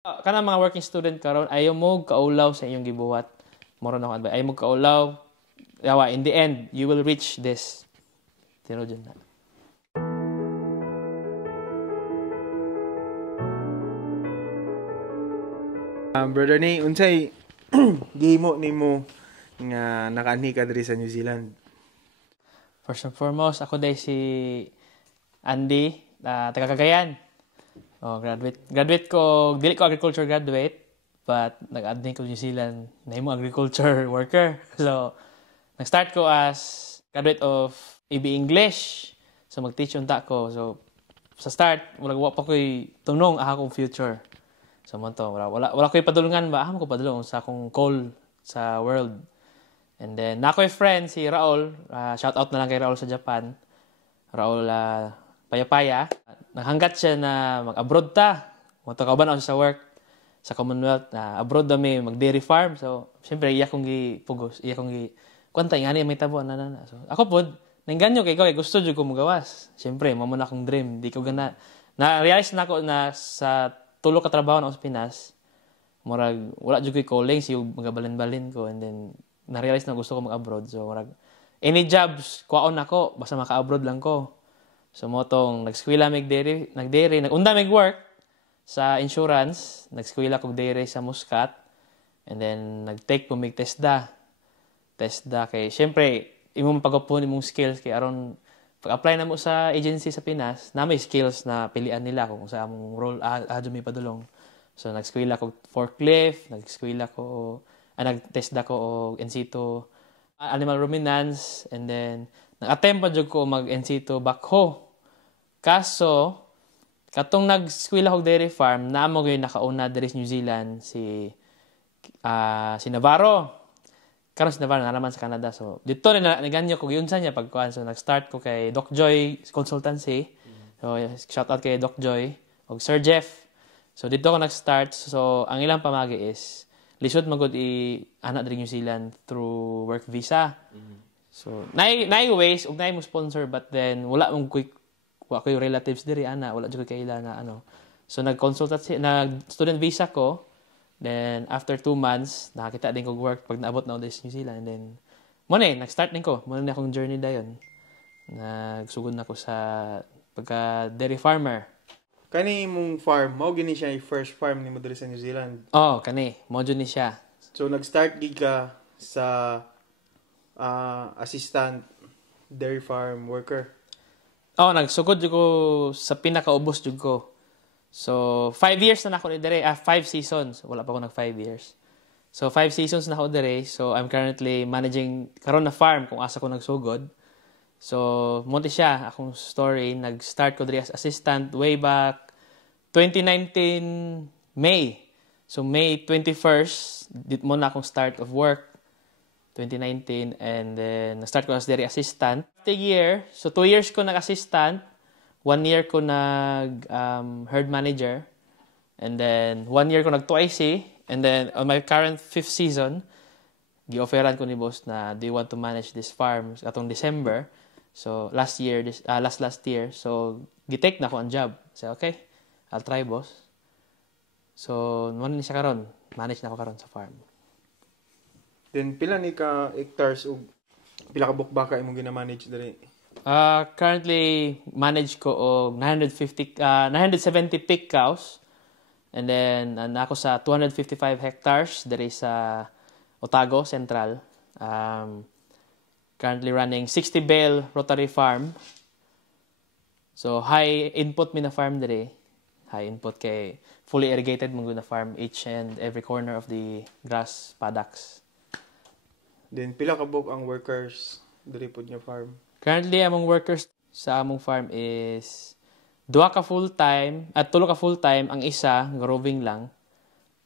Kana mga working student karon ayaw mo kaulaw sa inyong gibuhat. Moro na ako advice. Ayaw mo kaulaw. Yawa, in the end, you will reach this. Tino dyan na. Brother Nay, unsay gihimo nimo nga nakaanhi ka diri sa New Zealand? First and foremost, ako dahil si Andy, taga Cagayan. Graduate ko, dili ko agriculture graduate, but nag-admin ko New Zealand, nahimo agriculture worker. So, nag-start ko as graduate of AB English. So, mag-teach unta ko. So, sa start, wala pa ko'y tunong akong future. So, mo to, wala ko'y padulungan ba? Ko padulong sa akong call sa world. And then, na ako'y friend, si Raul. Shout out na lang kay Raul sa Japan. Raul Payapaya. Naghanggat siya na mag-abroad ta. Mga kauban ako sa work sa Commonwealth. Abroad kami mag-dairy farm. So, siyempre, iya kong gipugos. Iya kong kwanta, ingani may tabo. So, ako po, nainganyo kay ikaw, gusto dyan ko magawas. Siyempre, mamuna akong dream. Di ko gana. Na-realize na ako na sa tulo ka trabaho na ako sa Pinas, murag, wala dyan ko calling, siyo magabalin-balin ko. And then, na-realize na gusto ko mag-abroad. So, murag, any jobs, kuwaon ako, basta maka-abroad lang ko. So, motong, nag-skwila nag-dairy, nag-unda work sa insurance, nag-skwila kong dairy sa Muscat, and then, nag-take po mig TESDA. TESDA kay, syempre, imong pag-upon imong skills, kay aron, pag-apply na mo sa agency sa Pinas, na may skills na pilian nila kung sa among role, may padulong. So, nag-skwila ko forklift, nag-skwila ko, nag-TESDA ko og NC2 animal ruminants, and then nag-attempt pa jud ko mag NC2 backhoe. Kaso katong nag-skwila og dairy farm, naamo gyud nakauna diri sa New Zealand si Navarro. Karon si Navarro na naman sa Canada. So dito na naganyo ko giunsa niya pagkuan. So nag-start ko kay Doc Joy Consultancy. So shout out kay Doc Joy og Sir Jeff. So dito ako nag-start. So ang ilang pamagi is lisod magod anak diri New Zealand through work visa. So nay ways ug nay mo sponsor, but then wala koy relatives diri ana, wala jud kay ila na ano. So nag-student visa ko. Then after 2 months nakakita din ko work pag naabot na ako sa New Zealand. And then nag-start din ko. Muna na akong journey dayon. Nagsugod na ko sa pagka dairy farmer. Kani mong farm, mao gini siya yung first farm nimo diri sa New Zealand. Kani, mo ni siya. So nag-start gid ka sa assistant dairy farm worker. Nagsugod jud ko sa pinakaubos jud ko. So 5 years na nako ni dire, 5 seasons. Wala pa ako nag 5 years. So 5 seasons na ako dire. So I'm currently managing karon na farm kung asa ko nagsugod. So, monti siya, akong story. Nag-start ko diri as assistant way back 2019 May. So, May 21st, dit mo na akong start of work. 2019. And then, nag-start ko as diri assistant. After year, so 2 years ko nag-assistant. 1 year ko nag-herd manager. And then, 1 year ko nag-2IC. And then, on my current 5th season, gi-offeran ko ni boss na, do you want to manage this farm atong December? So, last year, so, gitake na ko ang job. So, okay, I'll try, boss. So, naman ni siya karon, manage na ko karon sa farm. Then, pila ni ka hectares o pila ka bukbaka imong gina-manage diri? Currently, manage ko og 970 pig cows. And then, ako sa 255 hectares diri sa Otago Central. Currently running 60 bale rotary farm. So, high input mi na farm diri. High input kay fully irrigated mo na farm each and every corner of the grass paddocks. Then, pila ka buk ang workers diri pod nga farm? Currently, among workers sa among farm is 2 ka full-time at 3 ka full-time. Ang isa, roving lang.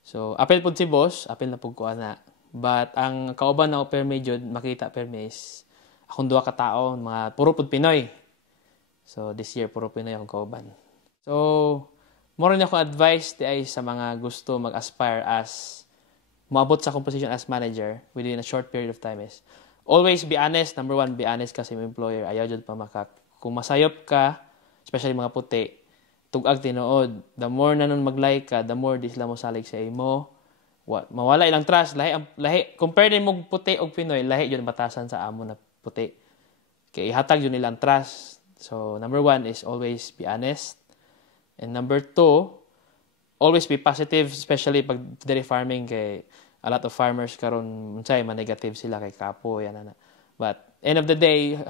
So, apel pod si boss. Apel na pod ko ana. But, ang kauban na perme jud makita perme is akong 2 ka tao, mga puro pod Pinoy. So, this year, puro Pinoy akong kauban. So, more na akong advice di ay sa mga gusto mag-aspire as maabot sa akong position as manager within a short period of time is always be honest. Number 1, be honest kasi yung employer. Ayaw jud pa kung masayop ka, especially mga puti, tugag tinuod. The more na nun mag-like ka, the more di sila mo salig sa imo. Mawala ilang trust. Lahi, compare din mo puti o Pinoy, lahi yun batasan sa amo na puti. Kaya ihatag yun nilang trust. So, number 1 is always be honest. And number 2, always be positive, especially pag dairy farming kay a lot of farmers karon unsay man negative sila kay kapo yan ana. But end of the day,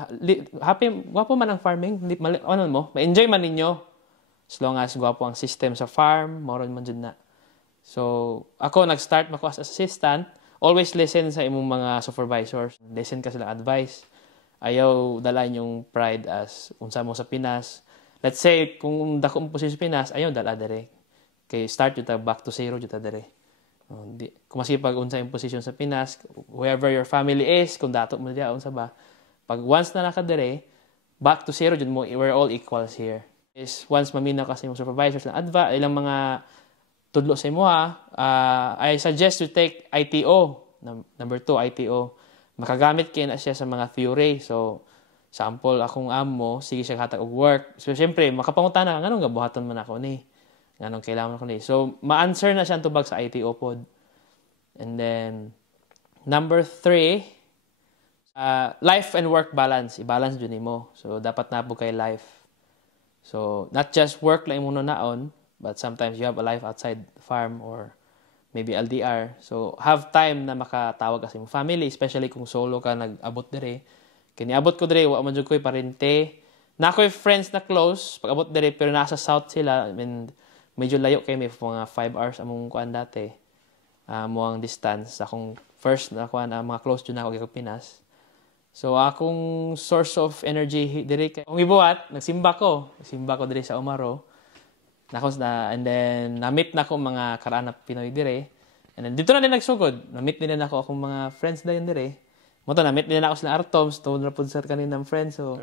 happy gwapo man ang farming, ano mo, ma-enjoy man ninyo as long as gwapo ang system sa farm, moron man jud na. So, ako nag-start mako as assistant, always listen sa imong mga supervisors. Listen ka silang advice. Ayaw dala yung pride as unsa mo sa Pinas. Let's say kung dako mo posisyon sa Pinas, ayaw dala dire. Kay start jud ta back to zero jud ta dire. Kung masipag unsa yung posisyon sa Pinas, whoever your family is, kung dato mo diya unsa ba. Pag once na naka dire, back to zero jud mo, we're all equals here. Is once mamina kasi yung supervisors na ilang mga tudlo sa imo I suggest to take ITO. Number 2, ITO. Makagamit kayo na siya sa mga theory. So, sample, akong amo, sige siya hatag og work. So, syempre, makapangutana, nganong gabuhaton man ako ni? Nganong kailangan ako ni? So, ma-answer na siya ang tubag sa ITO pod. And then, number 3, life and work balance. I-balance dyan mo. So, dapat na po kay life. So, not just work lang mo naon, but sometimes you have a life outside the farm or maybe LDR. So, have time na makatawag kasi mo family, especially kung solo ka nag-abot dire. Kiniabot ko dire, wa man jud ko'y parente. Na ko'y friends na close, pag-abot dire, pero nasa south sila. I mean, medyo layo kayo, may mga 5 hours among kuan dati. Mo ang distance. Akong first na kuan, mga close jud na ako kay Pinas. So, akong source of energy dire kay kung ibuhat, nagsimba ko dire sa Umaro. And then, na-meet na ko mga karaan na Pinoy dire. And then, dito na din nagsugod. Na-meet din ako akong mga friends na yun dire. Moto, na-meet din ako sila Artoms. Tawag na po sa kaninang friends. So,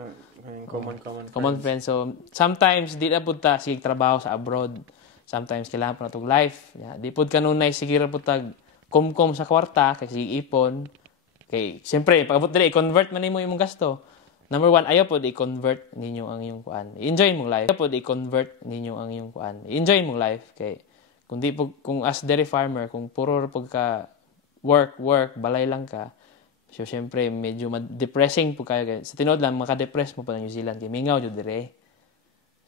common friends. So, sometimes, di na po ta sige trabaho sa abroad. Sometimes, kailangan po na itong life. Yeah. Di po ka nunay, sige ra po tag kumkum sa kwarta, kay sige ipon. Kay, siyempre, pag-abot dire, i-convert man mo yung gasto. Number 1, ayaw po i-convert ninyo ang iyong kuan. Enjoy mong life. Ayaw po i-convert ninyo ang iyong kuan. Enjoy mong life. Kay, kung as dairy farmer, kung puro po ka work, balay lang ka, so syempre, medyo depressing po kayo. Sa tinood lang, makadepress mo po ng New Zealand. Kay mingaw jud dire.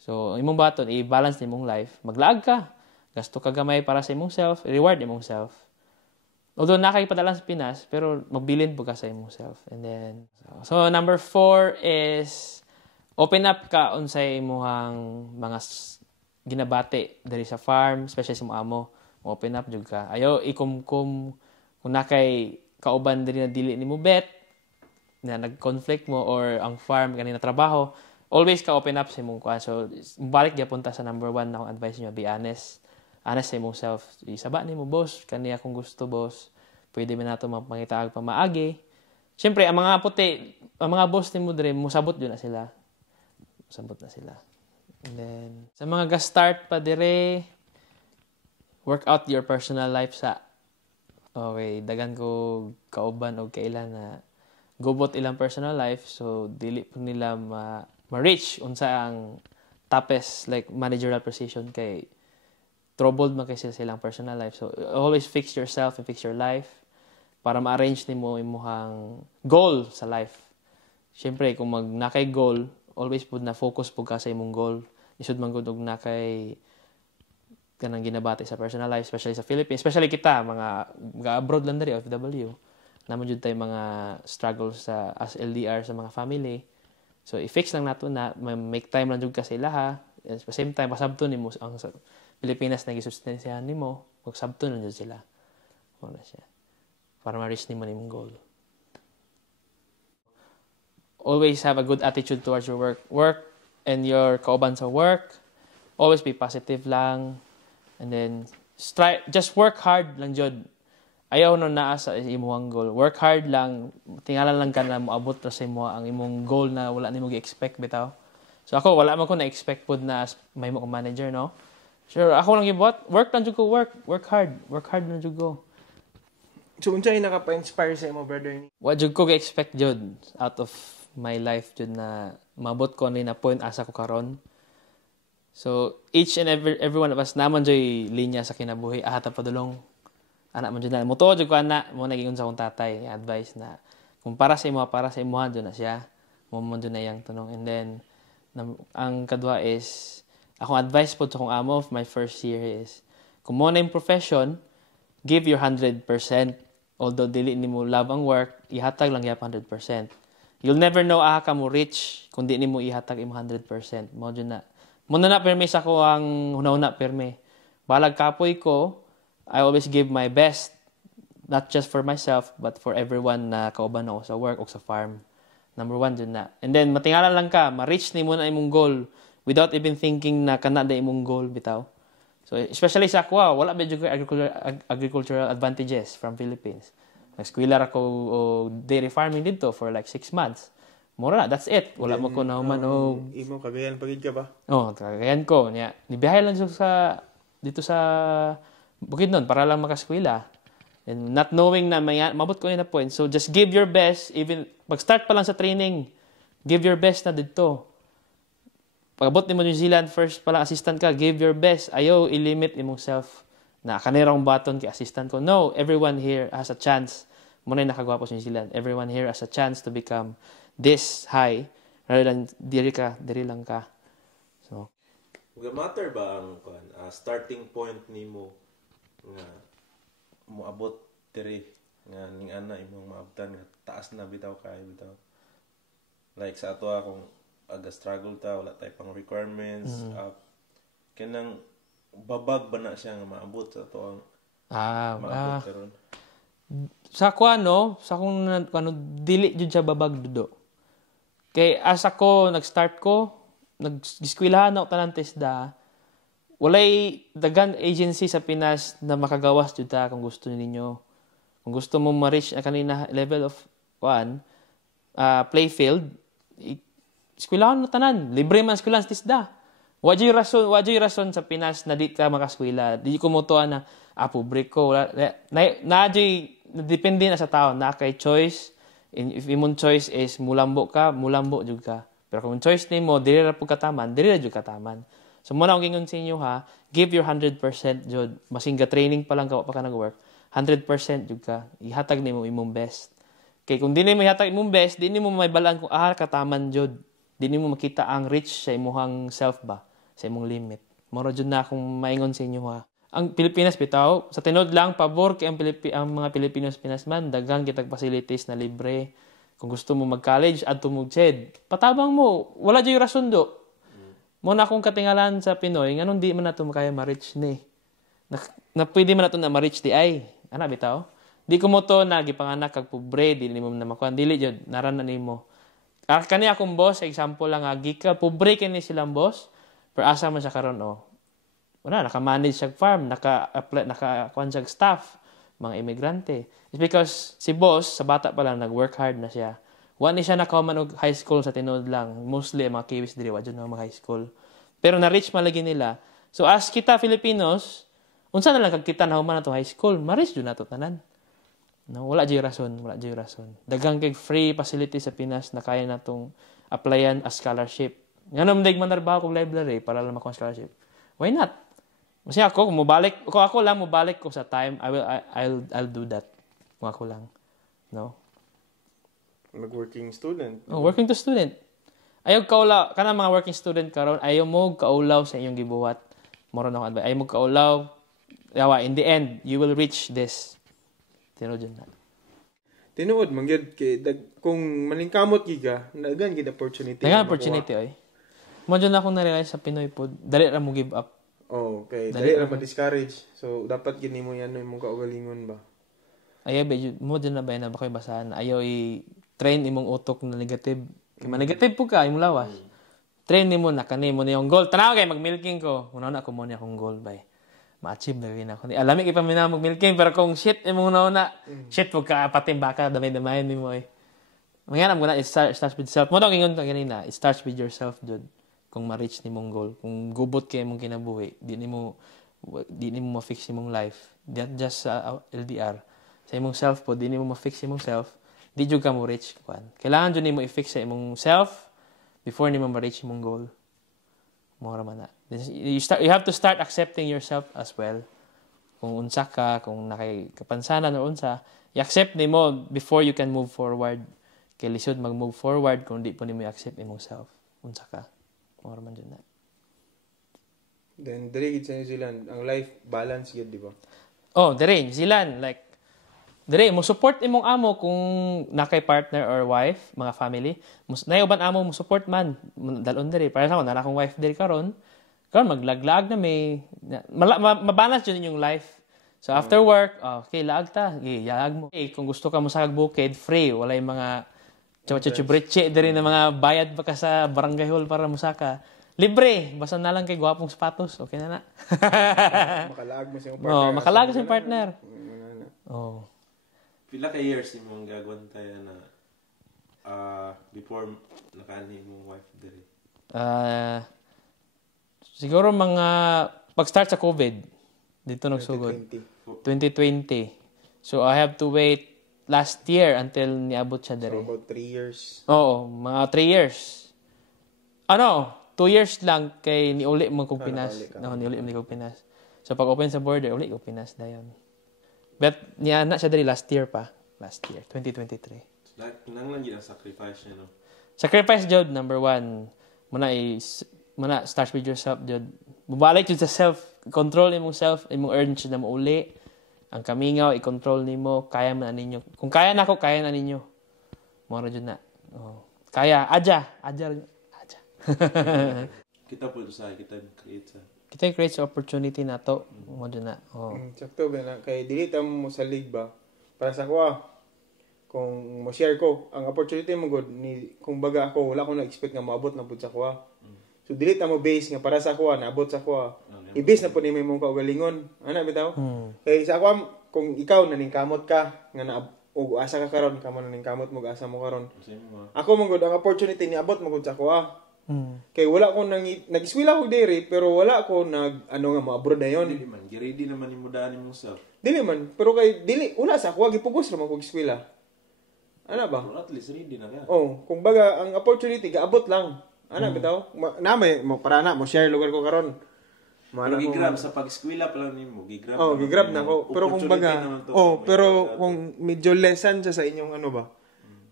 So, imong baton, i-balance ni mong life. Maglaag ka. Gasto ka gamay para sa imong self. Reward imong self. Although nakaipadala sa Pinas, pero magbilin po ka sa imong self. And then, so number 4 is open up ka unsay imong mga ginabati diri sa farm, especially sa amo. Open up jud ka. Ayo ikumkum kung nakay kauban diri na dili nimo bet na nag-conflict mo or ang farm kanina trabaho, always ka open up sa imong kuan. So balik gyapon ta sa number 1 na akong advice niyo, be honest. Honest sa imong self. Isaba nimo, boss, kaniya kung gusto, boss. Pwede man nato mapangitaag pa maagi. Siyempre, ang mga puti, ang mga boss nimo dire, musabot yun na sila. Musabot na sila. And then, sa mga ga-start pa dire, work out your personal life sa okay, dagan ko kauban o kailan na gubot ilang personal life, so dili po nila ma-reach unsa ang toughest like managerial position kay troubled man kasi silang personal life. So, always fix yourself and fix your life para ma-arrange nimo imong goal sa life. Siyempre, kung nakay goal, always pud na focus pud ka sa imong goal. Isud man gud og nakay kanang ginabati sa personal life, especially sa Philippines. Especially kita, mga abroad lang diri, OFW. Naman jud tay mga struggles sa as LDR sa mga family. So, i-fix lang nato na, make time lang jud ka sa ilaha. At the same time, pasabto nimo ang Pilipinas na gisustensyahan nimo, magsabto na dyan sila. Wala siya. Para ma-reach nimo nimong goal. Always have a good attitude towards your work and your kauban sa work. Always be positive lang. And then, just work hard lang jud. Ayaw no naa sa imong goal. Work hard lang. Tingalan lang ka na moabot na sa imo ang imong goal na wala nimo gi-expect bitaw. So ako, wala man ko na-expect pod na may mo manager, no? Sure, ako lang gibuhat. Work lang jud ko, work hard. Work hard lang jud ko. So, unsay nakapa-inspire sa imo, brother? Wa jud ko ga-expect jud out of my life jud na mabot ko ni na point asa ko karon. So each and every one of us naman joy linya sa kinabuhi ahata padulong anak man jud na mo jud ko anak mo naging sa akong tatay advice na kung para sa imo jud na siya mo jud na yang tanong. And then ang kadua is akong advice po sa akong amo of my first year is kung mo na yung profession, give your 100%. Although dili nimo love ang work, ihatag lang yap 100%. You'll never know ka mo rich kung di nimo ihatag imo 100%. Mo jud na muna na permi sa ko ang hunahuna permi. Balag kapoy ko, I always give my best, not just for myself, but for everyone na kauban ako sa work o sa farm. Number 1 dun na. And then, matingala lang ka, ma-reach ni mo na imong goal without even thinking na kana da imong goal, bitaw. So, especially sa ako, wala ba yung agricultural advantages from Philippines. Nag-squiller ako o dairy farming dito for like 6 months. Mura na, that's it. Wala mo ko na human o... Imo, Cagayan pagid ka ba? Cagayan ko. Nibiyahe lang dito sa Bukidnon para lang makaskwela. And not knowing na mabot ko na point. So just give your best. Even pag-start pa lang sa training, give your best na dito. Pag-abot ni mo New Zealand, first pa lang assistant ka, give your best. Ayaw i-limit imong self na kanirang baton kay assistant ko. No, everyone here has a chance. Muna yung nakagwapo sa New Zealand. Everyone here has a chance to become this high rather than diri lang ka. So, matter ba ang starting point nimo nga moabot diri nga ning ana imong maabtan nga taas na bitaw kay bitaw, like sa ato akong aga struggle ta wala tay pang requirements kanang babag ba na siya nga maabot sa ato ang maabot karon sa kung dili jud siya babag dudo kay as ako nag-start ko nag-eskwelahan ako tanan TESDA. Walay dagan agency sa Pinas na makagawas jud ta kung gusto ninyo. Kung gusto mo ma-reach na kanina level of playfield, eskwelahan na tanan. Libre man eskwelahan sa TESDA. Wa jay rason sa Pinas na di ka makaskwela. Di ko mo to na pobre ko. Depende na sa tao na kay choice. If imong choice is mulambo jud ka. Pero kung choice nimo dili ra pud kataman, dili ra jud kataman. So, muna akong gingon sa inyo give your 100% jud. Masingga training pa lang ka, pa ka nag-work, 100% jud ka. Ihatag nimo imong best. Kay kung di nimo ihatag imong best, di nimo may balaan kung kataman jud. Di nimo makita ang reach sa imong self ba, sa imong limit. Moro jud na akong maingon sa inyo Ang Pilipinas bitaw, sa tinod lang pabor kay ang mga Pilipinos Pinasman, daghang kitag facilities na libre. Kung gusto mo mag-college adto mo CHED, patabang mo, wala jud rason do. Muna akong katingalan sa Pinoy, nganong di man nato makaya ma-reach ni. Na pwede man nato na ma-reach di ay. Ana bitaw? Di ko mo to na gipanganak kag pobre, di nimo na makuan dili jud naran na nimo. Kani akong boss, example lang gika pobre kini silang boss, pero asa man siya karon Wala naka-manage siya farm, naka-kuan siya staff, mga imigrante. It's because si boss sa bata pa lang nag-work hard na siya. Wala siya nakaman og high school sa tinod lang. Mostly mga kiwis diri wa jud na mga high school. Pero na-reach malagi nila. So as kita Filipinos, unsa na lang kag kita nahuman nato high school, ma-reach jud nato tanan. No, wala jud rason. Daghang kay free facilities sa Pinas na kaya natong applyan as scholarship. Nganom dig man trabaho kog library para lang makuha scholarship. Why not? Kasi ako kung ako lang mobalik ko sa time, I'll do that. Kung ako lang. No. Mag-working student. Working to student. Ayaw kaulaw, kana mga working student karon, ayaw mo kaulaw sa inyong gibuhat. Moro na ako advice. Ayaw mo kaulaw. In the end, you will reach this. Tinuod na. Tinuod, mangyad kay kung malingkamot giga, nagan gid opportunity. Nagan opportunity oy. Mo dyan akong na-realize sa Pinoy po, dali ra mo give up. Okay. Dali ra ma-discourage. So, dapat gini mo yan imong kaugalingon ba? Ayaw ba, mo dyan na ba yan na ba kayo basahan? Ayaw train imong utok na negative. Kaya negative po ka, imong lawas. Train mo na, kani mo na yung goal. Tanaw kayo, mag-milking ko. Una ko muna akong goal, bay. Ma-achieve na rin ako. Alamig ipa mina mag-milking, pero kung shit, imong una, shit, huwag ka pating baka, damay-damayan ni mo eh. Manganap mo na, it starts with self. Mo na kingon ka ganina, it starts with yourself, Jud. Kung ma-reach ni mong goal. Kung gubot kayo mong kinabuhi, di ni mo ma-fix imong life. Not just sa LDR. Sa imong self po, di ni mo ma-fix imong self. Di jud ka mo reach kwan. Kailangan jud nimo i-fix sa imong self before nimo ma-reach imong goal. Mo ra man na. You have to start accepting yourself as well. Kung unsa ka, kung nakay kapansanan or unsa, i-accept nimo before you can move forward. Kay lisod mag-move forward kung di po nimo i-accept imong self. Unsa ka. Mo ra man jud na. Then, dali gid sa New Zealand, ang life balance yun, di ba? Oh, dire New Zealand like dire mo support imong amo kung nakay partner or wife, mga family. Nayuban amo mo support man dalon dire. Para sa ako na akong wife dire karon maglaglag na may mabalance yun yung life. So after work, okay, laag ta. Iyag mo. Okay, kung gusto ka mo sa bukid, free. Wala yung mga chuchubriche dire na mga bayad pa ka sa barangay hall para musaka. Libre. Basta na lang kay gwapong sapatos. Okay na na. Makalaag mo siyang partner. Oh, makalaag sa partner. Oh. Pila ka years imong gagwantay na before nakaani imong wife dire? Siguro mga pag-start sa COVID dito nagsugod. 2020. So I have to wait last year until niabot siya dire. So about 3 years. Oo, mga 3 years. 2 years lang kay niuli mo kog Pinas. Niuli mo kog Pinas. So pag open sa border, uli ko Pinas dayon. But niya na siya diri last year, 2023. So nang lang gid ang sacrifice niya, no. Sacrifice jud number 1. Muna start with yourself jud. Mubalik jud sa self, control imong self, imong urge na mauli. Ang kamingaw i-control nimo, kaya man ninyo. Kung kaya nako, kaya na ninyo. Mora jud na. Oh. Kaya aja. Kita po sa kita create sa opportunity na to. Mo jud na. Oh. Sakto ba na kay dili ta mo sa league ba? Para sa ko kung mo share ko ang opportunity mo god ni kung baga ako wala ko na-expect nga maabot na pud sa ko. So dili ta mo base nga para sa ko naabot sa ko. I-base na po ni imong kaugalingon. Ana bitaw? Kay sa ako kung ikaw naningkamot ka nga og asa ka karon kamo naningkamot mo asa mo karon. Ako man gud ang opportunity ni abot mo gud sa ko. Kay wala ko nag-eskwela ko diri pero wala ko nga mo-abroad na yon. Dili man, ready naman imong daan imong self. Dili man, pero kay dili una sa ako gipugos ra man ko eskwela. Ana ba? At least ready na ka. Oh, kung baga ang opportunity gaabot lang. Ana bitaw? Na may mo para na mo share lugar ko karon. Gigrab sa pag-eskwela pa lang nimo, gigrab. Oh, gigrab na ko. Pero kung baga, pero kung medyo lesson sa inyong ba?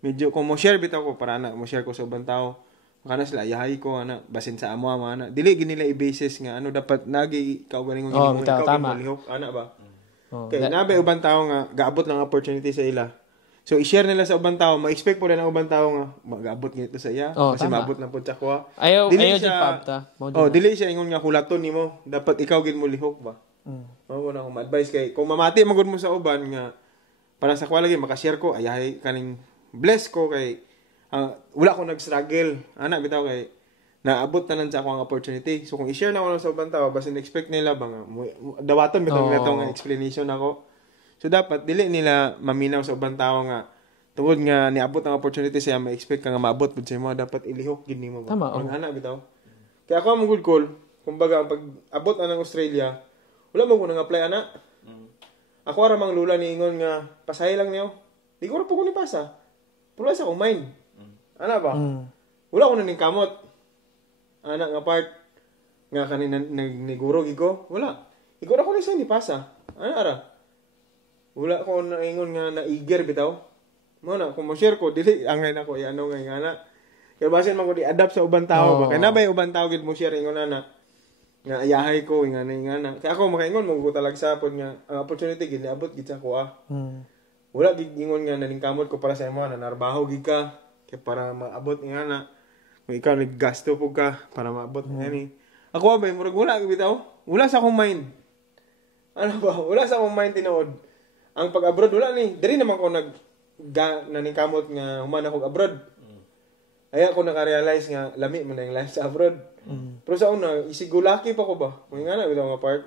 Medyo kung mo share bitaw ko para na mo share ko sa ubang tao. Kana sila yahay ko basin sa amo ana. Dili ginila i-basis nga dapat nagi kaugalingon ginimo ikaw malihok ana ba? Okay, nabe ubang tao nga gaabot lang opportunity sa ila. So i-share nila sa ubang tao, ma-expect po na ng ubang tao nga mag-abot ngito sa iya kasi maabot lang pud sa kuha. Ayaw jud pabta. Dili siya ingon nga kulaton nimo, dapat ikaw gid mo lihok ba. Mao na akong advice kay kung mamati magud mo sa uban nga para sa kuha lagi maka-share ko ayahay kaning bless ko kay wala ko nag-struggle. Ana bitaw kay naabot tanan sa akong opportunity. So kung i-share na ko sa ubang tao, basin expect nila ba nga dawaton bitaw nga explanation ako. So dapat dili nila maminaw sa ubang tao nga tungod nga niabot ang opportunity siya ma-expect ka nga maabot pud sa imo, dapat ilihok gid nimo ba. Ang ana bitaw. Kaya ako ang good call, kumbaga pag abot na ng Australia, wala mo ko nang apply ana. Ako ra mang lula ni ingon nga pasahay lang niyo. Di ko ra po ko ni pasa. Pula sa akong mind. Ana ba? Wala ko naning kamot. Ana nga part nga kanina nagiguro gigo. Wala. Igor ako ni sa ni pasa. Ana ara. Wala ko na ingon nga na-eager bitaw. Mo na kung mo share ko dili angay nako ngay ngana. Kaya basin man ko di-adapt sa ubang tao ba. Kaya nabay ubang tao gid mo share ingon ana. Nga ayahay ko ingana. Kaya ako makaingon mo ko talag sapon nga ang opportunity gid niabot gid sa ko Wala gid ingon nga naningkamot ko para sa imo na narbaho gid ka kay para maabot ingana. Kung ikaw naggasto po ka para maabot ngani. Ako ba murag wala gid bitaw. Wala sa akong mind. Ano ba? Wala sa akong mind tinuod. Ang pag-abroad wala ni. Diri naman ko naningkamot nga human ako abroad. Ay ako naka-realize nga lami man ang life sa abroad. Pero sa una, isigulaki pa ko ba? Kung nga na, bitaw nga part.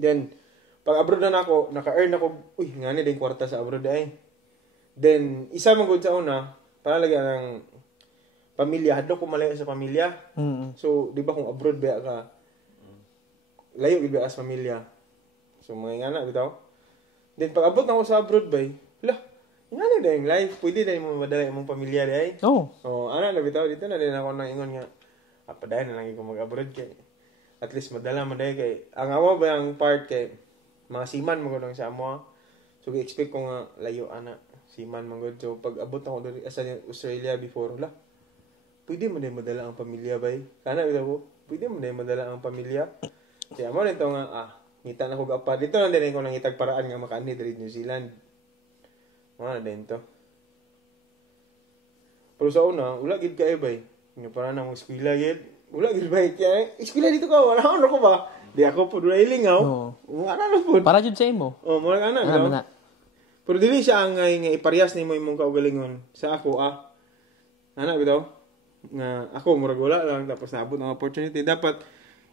Then, pag abroad na ako, naka-earn ako, nga ni din kwarta sa abroad ay. Then, isa man gud sa una, para lagi ang pamilya, hadlo ko malayo sa pamilya. So, di ba kung abroad ba ka, layo gid ba sa pamilya. So, mga nga na, bitaw. Then, pag abot na ako sa abroad ba, nga na life, pwede na mo madala imong pamilya ay. Oh. So, ana na bitaw dito na din ako nang ingon nga apadayan na lang ko mag-abroad kay at least madala man dahil kay ang amo ba ang part kay mga seaman mo gud sa amo. So expect ko nga layo ana seaman man gud. So pag abot ako diri sa Australia before la. Pwede mo din madala ang pamilya bay. Kana bitaw ko. Pwede mo din madala ang pamilya. Kaya mo nito nga ngita na ko gapa dito na din ko nangitag paraan nga makaani diri New Zealand. Mga din to. Pero sa una, wala gid kay bay. Nga para na mo eskwela gid. Wala gid bay kay eskwela dito ka wala ano ko ba. Di ako po dulay lingaw. Wala na po. Para jud sa imo. Mo ana Ano no. na? Pero dili siya ang nga iparehas nimo imong kaugalingon sa ako Ana bitaw nga ako murag wala lang tapos naabot ang opportunity dapat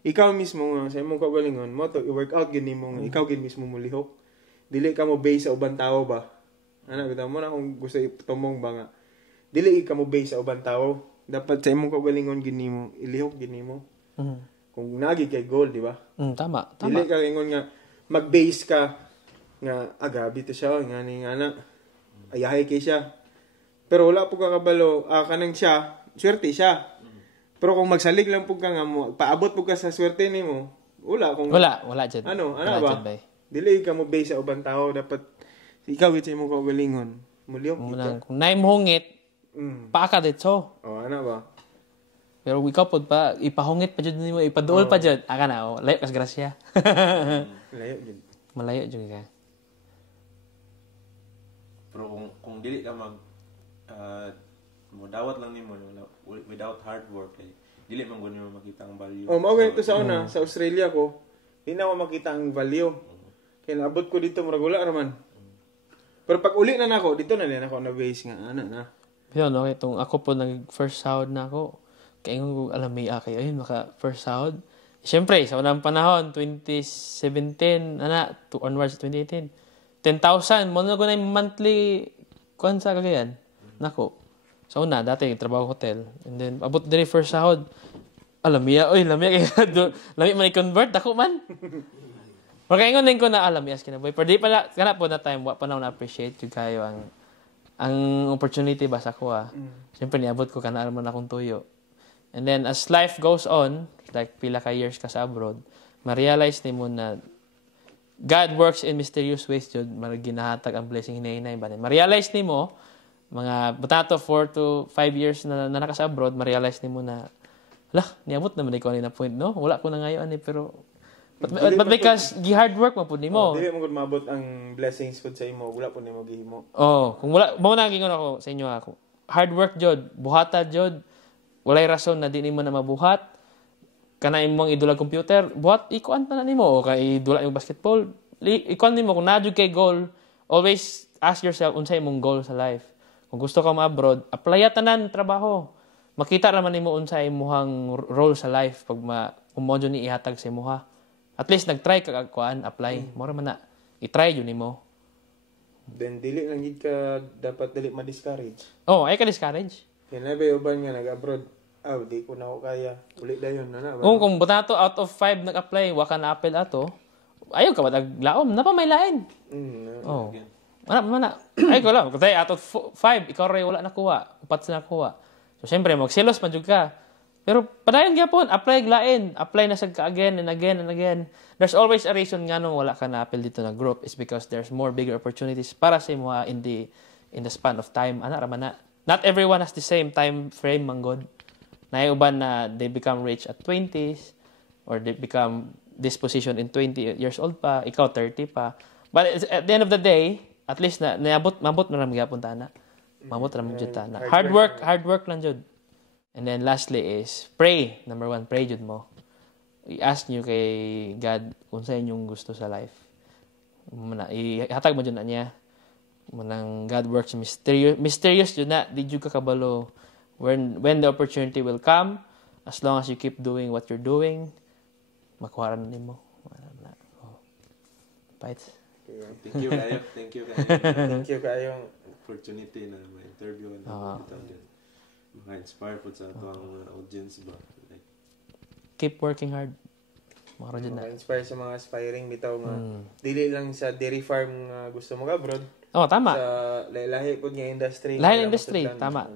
ikaw mismo nga sa imong kaugalingon mo to i-work out gid nimo nga ikaw gid mismo mo lihok. Dili ka mo base sa ubang tao ba. Ana bitaw mo na kung gusto itumong ba nga dili ka mo base sa ubang tao. Dapat sa imong kaugalingon gid nimo ilihok gid nimo. Kung nagi kay goal, di ba? Tama. Dili ka ingon nga mag-base ka nga grabe to siya nga ni ana. Ayahay kay siya. Pero wala po ka kabalo, kanang siya, swerte siya. Pero kung magsalig lang po ka nga mo, paabot po ka sa swerte nimo, wala Wala jud. Ano ba? Dili ka mo base sa ubang tao, dapat ikaw gid sa imong kaugalingon. Mulyo kita. Kung naay mohungit, paaka dito. Ano ba? Pero ikaw pod pa ipahungit pa jud nimo, ipaduol pa jud. Aka na, layo kas grasya. Layo gid. Malayo jud ka. Pero kung dili ka mo dawat lang nimo without hard work dili man gud nimo makita ang value. Mao ganito sa una sa Australia ko, di na ako makita ang value. Kaya naabot ko dito murag wala raman. Pero pag uli na nako, dito na din ako na base nga ana na. Pero no, itong ako po nag first sahod na ako. Kaya ko alam may kay ayun maka first sahod. Siyempre, sa unang panahon 2017 onwards 2018. 10,000 mo na ko na yung monthly kuan sa kagayan. Nako. Sa una dati trabaho hotel and then abot diri first sahod. Lamia kay lami man i-convert ako man. Pero kaya ngon ko na lamias kinaboy. Pero di pa kana po na time wa pa na appreciate jud kayo ang opportunity ba sa ko Siyempre niabot ko kana man akong tuyo. And then as life goes on, like pila ka years ka sa abroad, ma-realize nimo na God works in mysterious ways jud, ginahatag ang blessing hinay-hinay ba. Ma-realize nimo mga butato 4 to 5 years na naka sa abroad, ma-realize nimo na niabot naman ko na point no. Wala ko na ngayon pero but because hard work mo pud nimo. Dili mo gud mabot ang blessings pud sa imo, wala pud nimo gihimo. Kung wala mo na gingon ako sa inyo ako. Hard work jud, buhata jud. Walay rason na di nimo na mabuhat. Kana imong idulag computer, buhat ikuan pa na nimo o kay idula yung basketball. Ikuan nimo kung nadyo kay goal, always ask yourself unsay imong goal sa life. Kung gusto ka ma-abroad, apply tanan trabaho. Makita ra man nimo unsay imong role sa life pag kung mo ni ihatag sa imuha. At least nag-try ka kuan, apply. Mo ra man na i-try jud nimo. Then dili lang gid ka dapat dili ma-discourage. Ay ka discourage. Kaya na ba uban nga nag-abroad? Di ko na ako kaya. Ulit na yun. Kung buta to out of 5 nag-apply, waka na apel ato, ayaw ka ba naglaom? Na pa may lain. Ay ko lang. Kasi out of 5, ikaw rin wala nakuha. 4 na nakuha. So, siyempre, magsilos man jud ka. Pero, padayon gyapon apply lain. Apply na sad ka again and again and again. There's always a reason nga nung wala ka na apel dito na group is because there's more bigger opportunities para sa imo in the span of time. Raman na. Not everyone has the same time frame, manggod. Naiuban na they become rich at 20s or they become this position in 20 years old pa, ikaw 30 pa. But at the end of the day, at least mabot na ram gyapon ta na. Mabot ram jud ta na. Hard work lang jud. And then lastly is pray. Number 1, pray jud mo. I-ask niyo kay God kung sa inyong gusto sa life. Ihatag mo jud na niya. Manang God works mysterious jud na, di jud ka kabalo. When the opportunity will come, as long as you keep doing what you're doing, makuha na nimo. Right? Thank you kayo. Thank you kayo. Opportunity na ma-interview na maka-inspire po sa ito ang audience ba. Keep working hard. Maka-inspire sa mga aspiring bitaw nga. Dili lang sa dairy farm nga gusto mo abroad. Tama. Sa lahi po nga industry. Lahi industry. Tama.